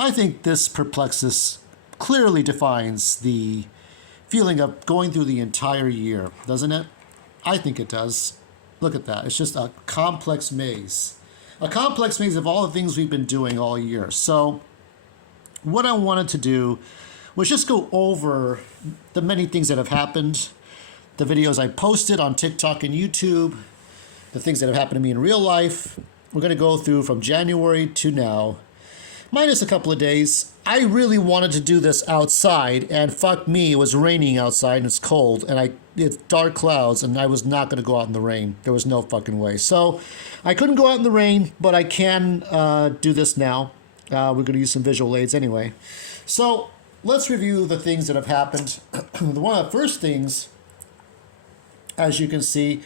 I think this Perplexus clearly defines the feeling of going through the entire year, doesn't it? I think it does. Look at that. It's just a complex maze. A complex maze of all the things we've been doing all year. So what I wanted to do was just go over the many things that have happened, the videos I posted on TikTok and YouTube, the things that have happened to me in real life. We're going to go through from January to now, minus a couple of days. I really wanted to do this outside, and fuck me, it was raining outside and it's cold, and it's dark clouds, and I was not going to go out in the rain. There was no fucking way. So I couldn't go out in the rain, but I can do this now. We're going to use some visual aids anyway. So let's review the things that have happened. One of the first things, as you can see,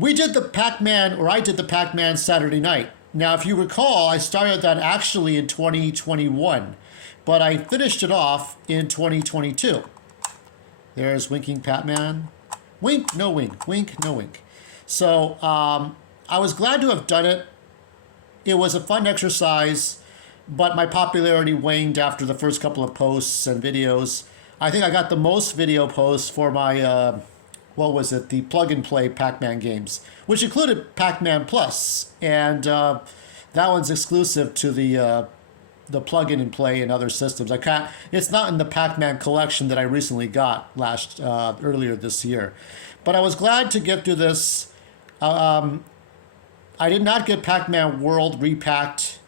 I did the Pac-Man Saturday night. Now, if you recall, I started that actually in 2021, but I finished it off in 2022. There's winking Pac-Man. Wink, no wink. Wink, no wink. So I was glad to have done it. It was a fun exercise, but my popularity waned after the first couple of posts and videos. I think I got the most video posts for my, the plug-and-play Pac-Man games, which included Pac-Man Plus, and that one's exclusive to the plug-in and play in other systems. It's not in the Pac-Man collection that I recently got earlier this year. But I was glad to get through this. I did not get Pac-Man World repacked,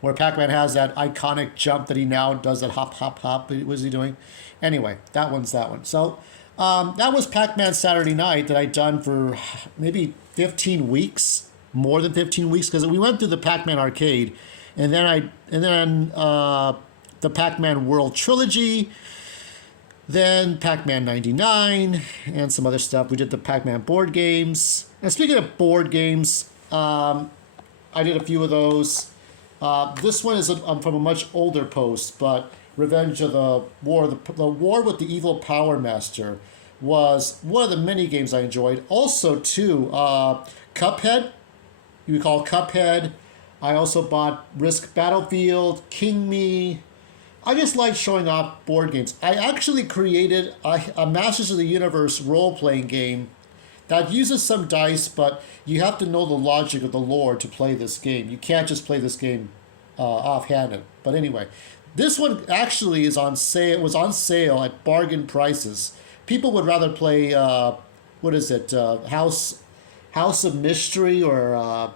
where Pac-Man has that iconic jump that he now does, that hop, hop, hop. What is he doing? Anyway, that one. So that was Pac-Man Saturday night that I'd done for maybe 15 weeks, more than 15 weeks, because we went through the Pac-Man arcade, and then the Pac-Man World Trilogy, then Pac-Man 99, and some other stuff. We did the Pac-Man board games. And speaking of board games, I did a few of those. This one is from a much older post, but Revenge of the War. The War with the Evil Power Master was one of the many games I enjoyed. Also, too, Cuphead. You recall Cuphead. I also bought Risk Battlefield, King Me. I just like showing off board games. I actually created a Masters of the Universe role-playing game that uses some dice, but you have to know the logic of the lore to play this game. You can't just play this game offhanded. But anyway, this one actually is on sale. It was on sale at bargain prices. People would rather play House of Mystery or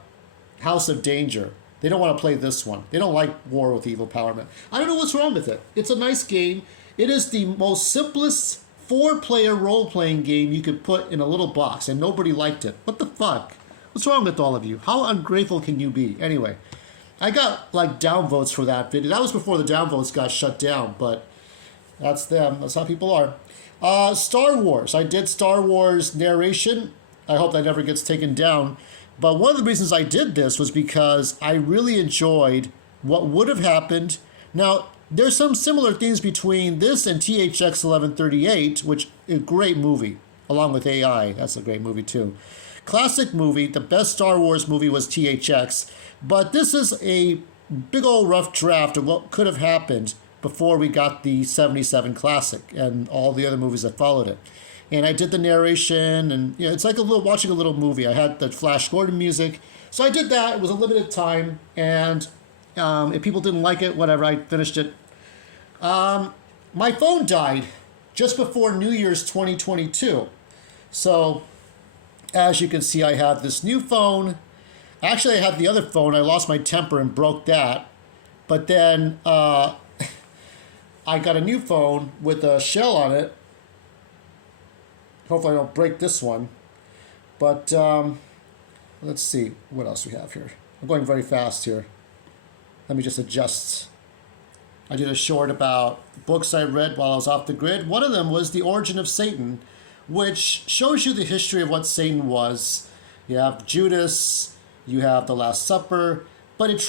House of Danger. They don't want to play this one. They don't like War with the Evil Power Man. I don't know what's wrong with it. It's a nice game. It is the most simplest 4-player role-playing game you could put in a little box, and nobody liked it. What the fuck? What's wrong with all of you? How ungrateful can you be? Anyway, I got downvotes for that video. That was before the downvotes got shut down, but that's them. That's how people are. Star Wars. I did Star Wars narration. I hope that never gets taken down. But one of the reasons I did this was because I really enjoyed what would have happened. Now, there's some similar things between this and THX 1138, which is a great movie, along with AI. That's a great movie, too. Classic movie. The best Star Wars movie was THX. But this is a big old rough draft of what could have happened before we got the 77 Classic and all the other movies that followed it. And I did the narration, and it's like watching a little movie. I had the Flash Gordon music. So I did that. It was a limited time, and if people didn't like it, whatever, I finished it. My phone died just before New Year's 2022. So, as you can see, I have this new phone. Actually, I had the other phone. I lost my temper and broke that. But then I got a new phone with a shell on it. Hopefully I don't break this one. But let's see what else we have here. I'm going very fast here. Let me just adjust. I did a short about books I read while I was off the grid. One of them was The Origin of Satan, which shows you the history of what Satan was. You have Judas, you have The Last Supper, but it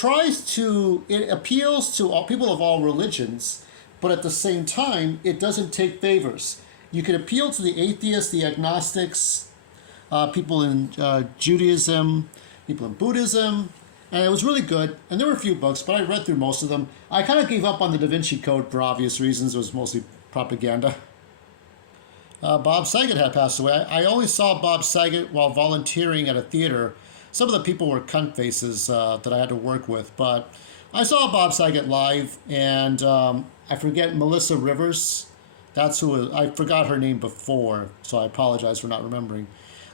appeals to all people of all religions, but at the same time, it doesn't take favors. You can appeal to the atheists, the agnostics, people in Judaism, people in Buddhism, and it was really good. And there were a few books, but I read through most of them. I kind of gave up on the Da Vinci Code for obvious reasons. It was mostly propaganda. Bob Saget had passed away. I only saw Bob Saget while volunteering at a theater. Some of the people were cunt faces that I had to work with, but I saw Bob Saget live, and I forget Melissa Rivers. That's who I forgot her name before, so I apologize for not remembering.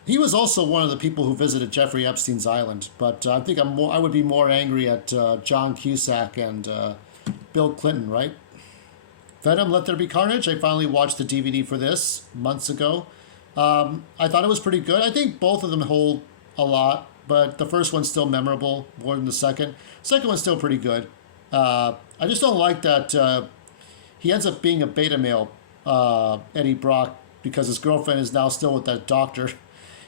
He was also one of the people who visited Jeffrey Epstein's island, but I think I would be more angry at John Cusack and Bill Clinton, right? Venom: Let There Be Carnage. I finally watched the DVD for this months ago. I thought it was pretty good. I think both of them hold a lot, but the first one's still memorable more than the second. Second one's still pretty good. I just don't like that he ends up being a beta male, Eddie Brock, because his girlfriend is now still with that doctor.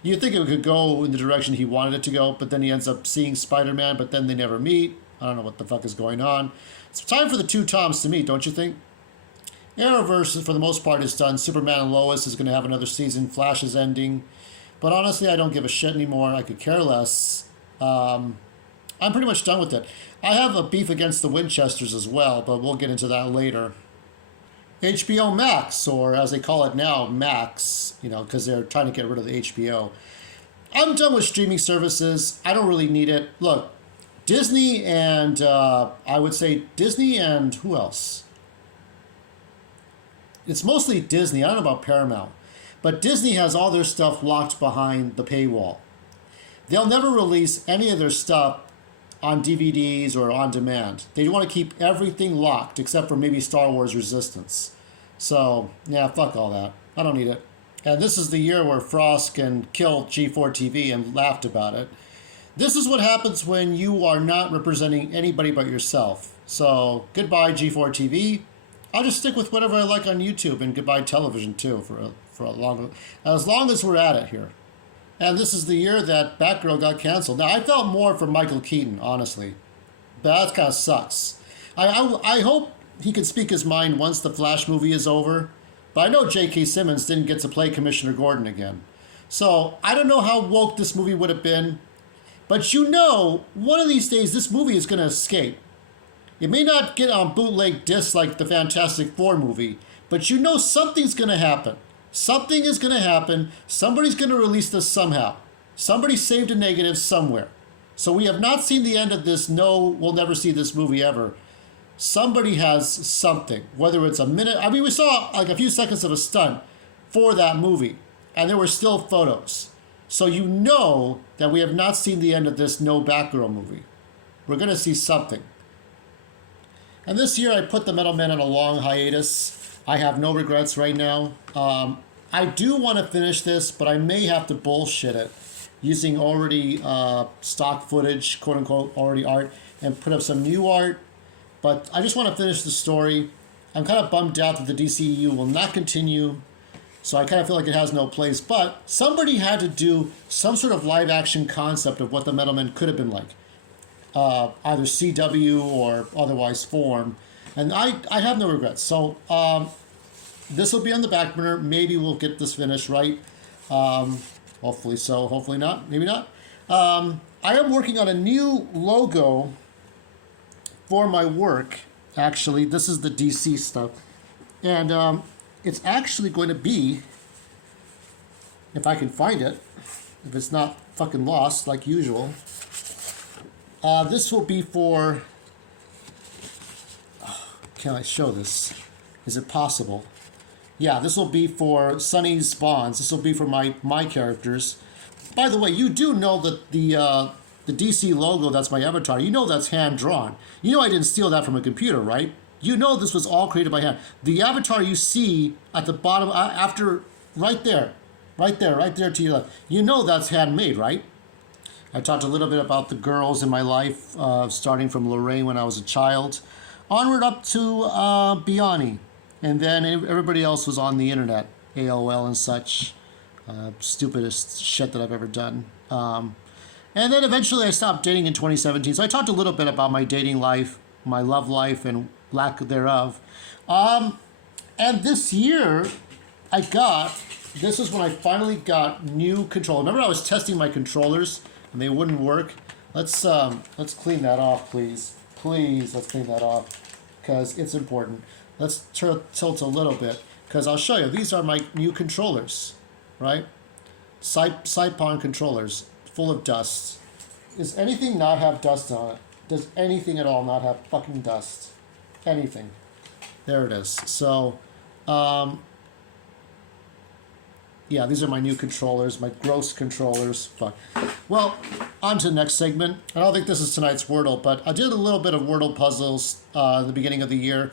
You'd think it could go in the direction he wanted it to go, but then he ends up seeing Spider-Man, but then they never meet. I don't know what the fuck is going on. It's time for the two Toms to meet, don't you think? Arrowverse, for the most part, is done. Superman and Lois is going to have another season. Flash is ending. But honestly, I don't give a shit anymore. I could care less. I'm pretty much done with it. I have a beef against the Winchesters as well, but we'll get into that later. HBO Max, or as they call it now, Max, because they're trying to get rid of the HBO. I'm done with streaming services. I don't really need it. Look, Disney and I would say Disney and who else? It's mostly Disney. I don't know about Paramount. But Disney has all their stuff locked behind the paywall. They'll never release any of their stuff on DVDs or on demand. They want to keep everything locked except for maybe Star Wars Resistance. So, yeah, fuck all that. I don't need it. And this is the year where Frost can kill G4 TV and laughed about it. This is what happens when you are not representing anybody but yourself. So, goodbye G4 TV. I'll just stick with whatever I like on YouTube, and goodbye television too for a long, as long as we're at it here. And this is the year that Batgirl got canceled. Now, I felt more for Michael Keaton, honestly. But that kind of sucks. I hope he can speak his mind once the Flash movie is over. But I know J.K. Simmons didn't get to play Commissioner Gordon again. So I don't know how woke this movie would have been. But one of these days this movie is going to escape. It may not get on bootleg discs like the Fantastic Four movie, but something's going to happen. Something is going to happen. Somebody's going to release this somehow. Somebody saved a negative somewhere. So we have not seen the end of this. No, we'll never see this movie ever. Somebody has something, whether it's a minute. I mean, we saw like a few seconds of a stunt for that movie, and there were still photos. So that we have not seen the end of this No Batgirl movie. We're going to see something. And this year I put the Metal Men on a long hiatus. I have no regrets right now. I do want to finish this, but I may have to bullshit it using already stock footage, quote unquote, already art, and put up some new art. But I just want to finish the story. I'm kind of bummed out that the DCEU will not continue, so I kind of feel like it has no place. But somebody had to do some sort of live action concept of what the Metal Men could have been like. Either CW or otherwise form. And I have no regrets. So this will be on the back burner. Maybe we'll get this finished right. Hopefully so. Hopefully not. Maybe not. I am working on a new logo for my work. Actually, this is the DC stuff. And it's actually going to be, if I can find it, if it's not fucking lost like usual. This will be for, can I show this? Is it possible? Yeah, this will be for Sonny's Bonds. This will be for my characters. By the way, you do know that the DC logo, that's my avatar, that's hand-drawn. I didn't steal that from a computer, right? This was all created by hand. The avatar you see at the bottom, right there to your left, that's handmade, right? I talked a little bit about the girls in my life, starting from Lorraine when I was a child, onward up to Biani, and then everybody else was on the internet, AOL and such, stupidest shit that I've ever done. And then eventually I stopped dating in 2017, so I talked a little bit about my dating life, my love life, and lack thereof. And this year, this is when I finally got new controllers. Remember I was testing my controllers, and they wouldn't work. Let's clean that off, please. Please, let's clean that off because it's important. Let's tilt a little bit because I'll show you. These are my new controllers, right? Saipon controllers full of dust. Does anything not have dust on it? Does anything at all not have fucking dust? Anything. There it is. So, yeah, these are my new controllers, my gross controllers. Fuck. Well, on to the next segment. I don't think this is tonight's Wordle, but I did a little bit of Wordle puzzles at the beginning of the year.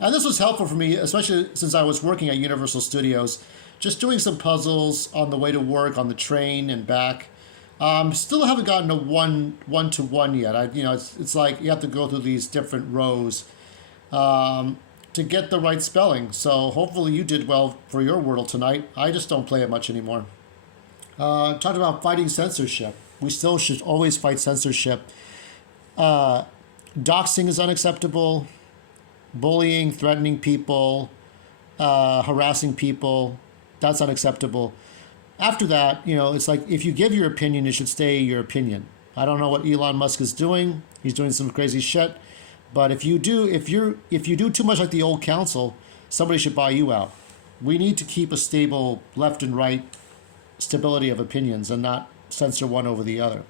And this was helpful for me, especially since I was working at Universal Studios. Just doing some puzzles on the way to work, on the train and back. Still haven't gotten a one-to-one yet. It's like you have to go through these different rows to get the right spelling. So hopefully you did well for your Wordle tonight. I just don't play it much anymore. Talked about fighting censorship. We still should always fight censorship. Doxing is unacceptable. Bullying, threatening people, harassing people, that's unacceptable. After that, it's like if you give your opinion, it should stay your opinion. I don't know what Elon Musk is doing. He's doing some crazy shit. But if you do too much like the old council, somebody should buy you out. We need to keep a stable left and right stability of opinions and not censor one over the other.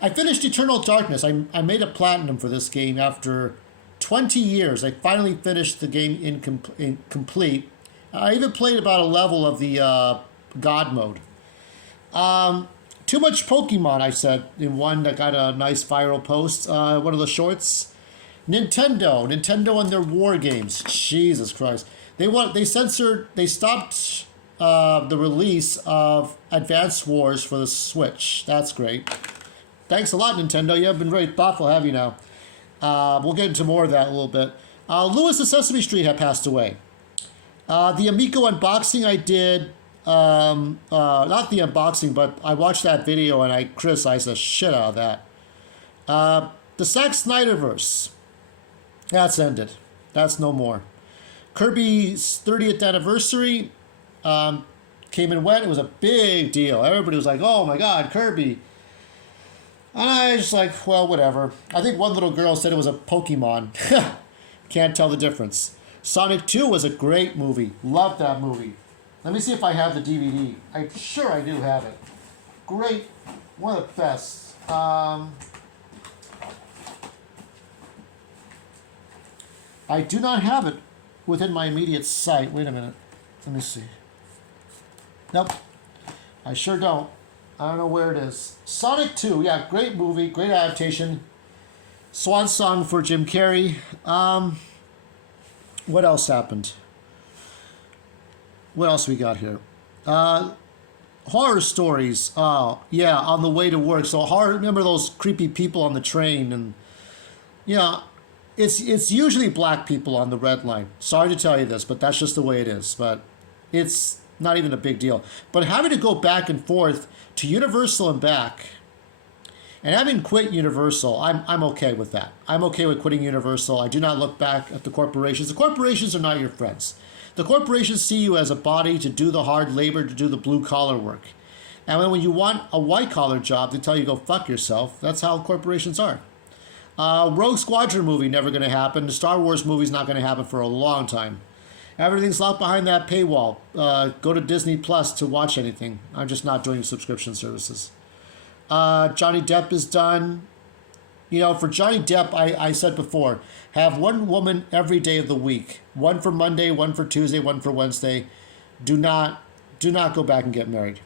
I finished Eternal Darkness. I made a platinum for this game after 20 years. I finally finished the game incomplete. I even played about a level of the God mode. Too much Pokemon, I said in one that got a nice viral post. One of the shorts. Nintendo and their war games. Jesus Christ. They stopped the release of Advance Wars for the Switch. That's great. Thanks a lot, Nintendo. You have been very thoughtful, have you now? We'll get into more of that in a little bit. Louis of Sesame Street had passed away. The Amico unboxing I did, not the unboxing, but I watched that video and I criticized the shit out of that. The Zack Snyderverse, that's ended. That's no more. Kirby's 30th anniversary came and went. It was a big deal. Everybody was like, oh my God, Kirby. And I was just like, well, whatever. I think one little girl said it was a Pokemon. Can't tell the difference. Sonic 2 was a great movie. Loved that movie. Let me see if I have the DVD. I'm sure I do have it. Great. One of the best. I do not have it within my immediate sight. Wait a minute. Let me see. Nope. I sure don't. I don't know where it is. Sonic 2, yeah, great movie, great adaptation. Swan song for Jim Carrey. What else happened? What else we got here? Horror stories. Oh, yeah, on the way to work. So remember those creepy people on the train, and it's usually black people on the red line. Sorry to tell you this, but that's just the way it is. But it's not even a big deal. But having to go back and forth to Universal and back, and having quit Universal, I'm okay with that. I'm okay with quitting Universal. I do not look back at the corporations. The corporations are not your friends. The corporations see you as a body to do the hard labor, to do the blue collar work. And when you want a white collar job, they tell you go fuck yourself. That's how corporations are. Rogue Squadron movie never going to happen. The Star Wars movie's not going to happen for a long time. Everything's locked behind that paywall. Go to Disney Plus to watch anything. I'm just not doing subscription services. Johnny Depp is done. For Johnny Depp, I said before, have one woman every day of the week. One for Monday, one for Tuesday, one for Wednesday. Do not go back and get married.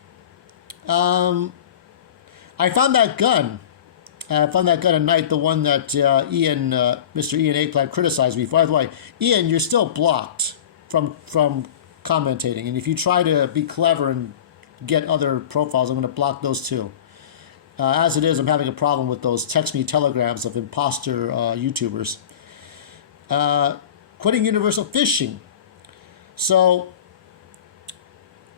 I found that gun. At night, the one that Mr. Ian Eggplant criticized me for. By the way, Ian, you're still blocked from commentating. And if you try to be clever and get other profiles, I'm going to block those too. As it is, I'm having a problem with those text me telegrams of imposter YouTubers. Quitting Universal Fishing. So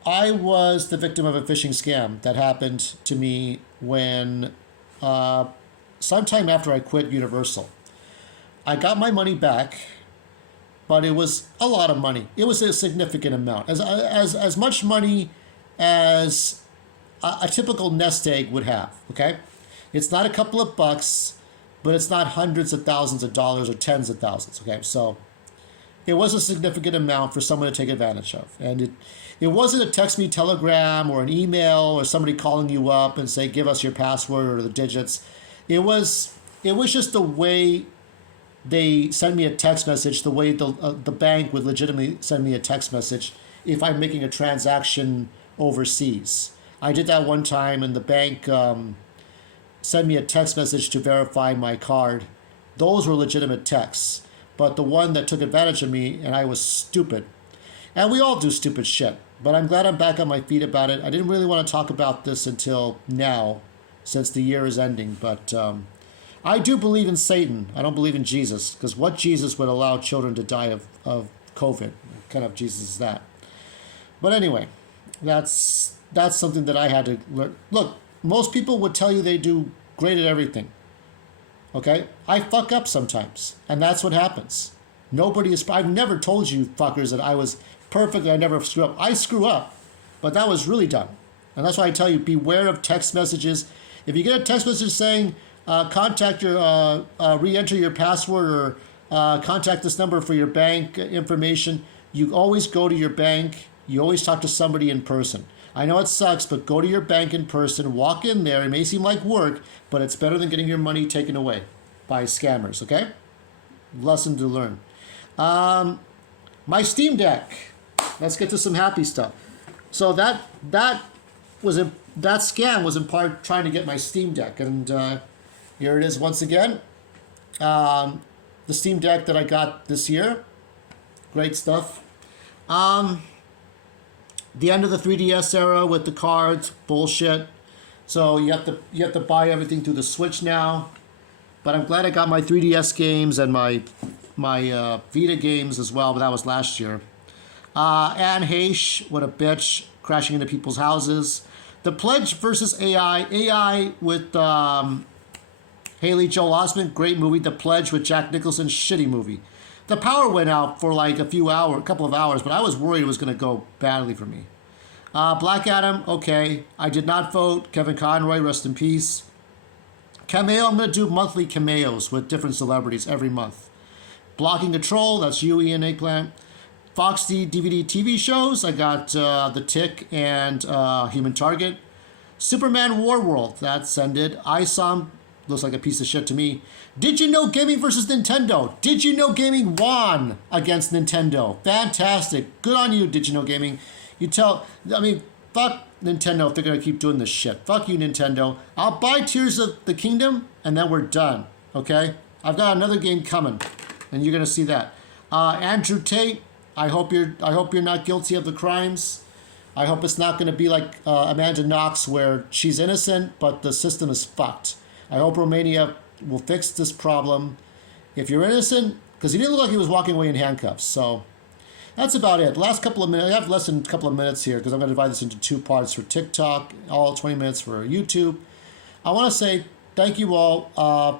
I was the victim of a phishing scam that happened to me when sometime after I quit Universal. I got my money back, but it was a lot of money. It was a significant amount. As much money as a typical nest egg would have, okay? It's not a couple of bucks, but it's not hundreds of thousands of dollars or tens of thousands. Okay, so it was a significant amount for someone to take advantage of, and it wasn't a text me telegram or an email or somebody calling you up and say give us your password or the digits. It was just the way they send me a text message, the way the bank would legitimately send me a text message if I'm making a transaction overseas. I did that one time, and the bank sent me a text message to verify my card. Those were legitimate texts. But the one that took advantage of me, and I was stupid. And we all do stupid shit. But I'm glad I'm back on my feet about it. I didn't really want to talk about this until now, since the year is ending. But I do believe in Satan. I don't believe in Jesus. Because what Jesus would allow children to die of COVID? What kind of Jesus is that? But anyway, that's something that I had to learn. Look, most people would tell you they do great at everything. Okay? I fuck up sometimes. And that's what happens. I've never told you fuckers that I was perfect. I never screw up. I screw up. But that was really dumb. And that's why I tell you, beware of text messages. If you get a text message saying, contact your, re-enter your password or contact this number for your bank information, you always go to your bank. You always talk to somebody in person. I know it sucks, but go to your bank in person, walk in there. It may seem like work, but it's better than getting your money taken away by scammers, okay? Lesson to learn. My Steam Deck. Let's get to some happy stuff. So that scam was in part trying to get my Steam Deck, and here it is once again. The Steam Deck that I got this year. Great stuff. The end of the 3DS era with the cards, bullshit. So you have to buy everything through the Switch now. But I'm glad I got my 3DS games and my Vita games as well, but that was last year. Anne Heche, what a bitch, crashing into people's houses. The Pledge versus AI. AI with Haley Joel Osment, great movie. The Pledge with Jack Nicholson, shitty movie. The power went out for like a couple of hours, but I was worried it was going to go badly for me. Black Adam, okay. I did not vote. Kevin Conroy, rest in peace. Cameo, I'm going to do monthly cameos with different celebrities every month. Blocking a Troll, that's you, Ian Eggplant. Fox DVD TV shows, I got The Tick and Human Target. Superman Warworld, that's ended. ISOM, looks like a piece of shit to me. Did you know Gaming versus Nintendo? Did you know Gaming won against Nintendo? Fantastic. Good on you, Did you know Gaming? Fuck Nintendo if they're going to keep doing this shit. Fuck you, Nintendo. I'll buy Tears of the Kingdom, and then we're done. Okay? I've got another game coming, and you're going to see that. Andrew Tate, I hope you're not guilty of the crimes. I hope it's not going to be like Amanda Knox, where she's innocent, but the system is fucked. I hope Romania will fix this problem. If you're innocent, because he didn't look like he was walking away in handcuffs. So that's about it. Last couple of minutes. I have less than a couple of minutes here because I'm going to divide this into two parts for TikTok, all 20 minutes for YouTube. I want to say thank you all,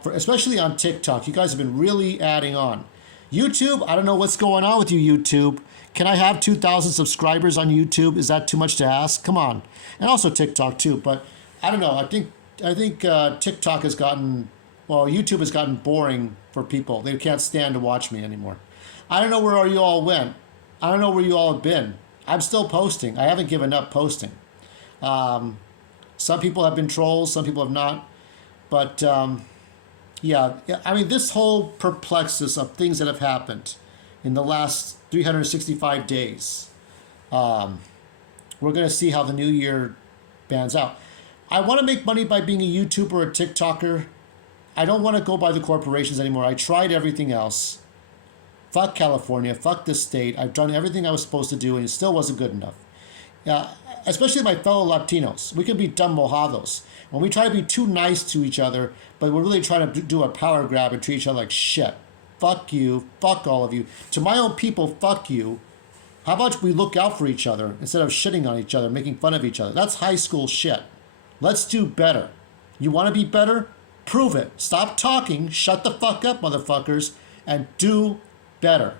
especially on TikTok. You guys have been really adding on. YouTube, I don't know what's going on with you, YouTube. Can I have 2,000 subscribers on YouTube? Is that too much to ask? Come on. And also TikTok too. But I don't know. I think TikTok has gotten, YouTube has gotten boring for people. They can't stand to watch me anymore. I don't know where you all went. I don't know where you all have been. I'm still posting. I haven't given up posting. Some people have been trolls. Some people have not. But this whole perplexus of things that have happened in the last 365 days. We're going to see how the new year pans out. I want to make money by being a YouTuber or a TikToker. I don't want to go by the corporations anymore. I tried everything else. Fuck California. Fuck this state. I've done everything I was supposed to do, and it still wasn't good enough. Especially my fellow Latinos. We can be dumb mojados. When we try to be too nice to each other, but we're really trying to do a power grab and treat each other like shit. Fuck you. Fuck all of you. To my own people, fuck you. How about we look out for each other instead of shitting on each other, making fun of each other? That's high school shit. Let's do better. You want to be better? Prove it. Stop talking. Shut the fuck up, motherfuckers, and do better.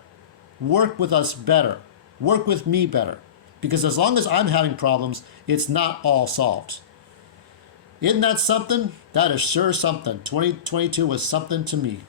Work with us better. Work with me better. Because as long as I'm having problems, it's not all solved. Isn't that something? That is sure something. 2022 was something to me.